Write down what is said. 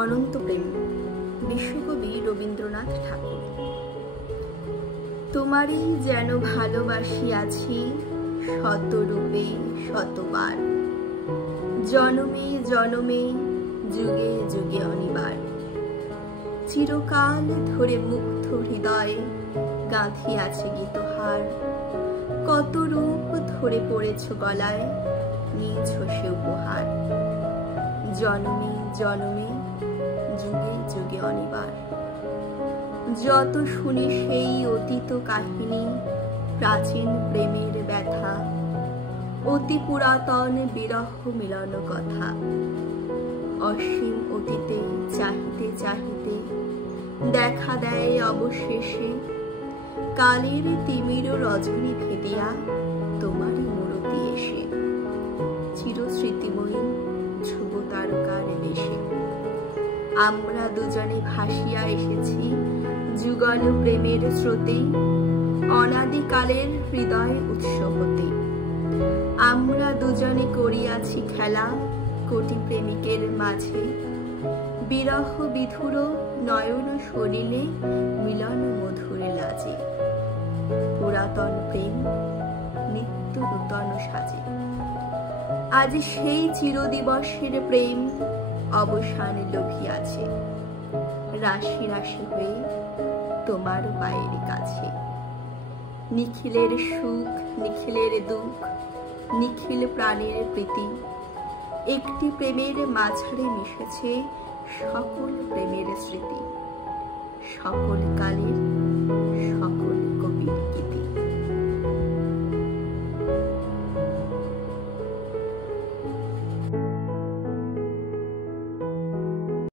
অনন্ত প্রেম, বিশ্বকবি রবীন্দ্রনাথ ঠাকুর। তোমারই যেন ভালোবাসি আছি শতরূপে শতবার, জনমে জনমে যুগে যুগে অনিবার। চিরকাল ধরে মুগ্ধ হৃদয়ে গাঁথিয়াছে গীতহার, কত রূপ ধরে পড়েছ গলায় নিয়েছ সে উপহার। জনমে জনমে যুগে যুগে অনিবার। যত শুনি সেই অতীত কাহিনী, প্রাচীন প্রেমের ব্যথা, অতি পুরাতন বিরহ মিলন কথা। অসীম অতীতে চাহিতে চাহিতে দেখা দেয় অবশেষে কালের তিমির রজনী ভেদিয়া তোমারই মূরতি এসে। চিরস্মৃতিময়ী ধ্রুব তারকার দেশে আমরা দুজনে ভাসিয়া এসেছি যুগল প্রেমের স্রোতে, অনাদিকালের হৃদয় উৎস হতে। আমরা দুজনে করিয়াছি খেলা কোটি প্রেমিকের মাঝে, বিরহ বিধুর নয়ন সলিলে মিলন মধুর লাজে। পুরাতন প্রেম নিত্য নূতন সাজে। আজ সেই চিরদিবসের প্রেম অবসান লভিয়াছে, রাশি রাশি হয়ে তোমার পায়ের কাছে। নিখিলের সুখ নিখিলের দুঃখ নিখিল প্রাণের প্রীতি, একটি প্রেমের মাঝারে মিশেছে সকল প্রেমের স্মৃতি। সকল কালের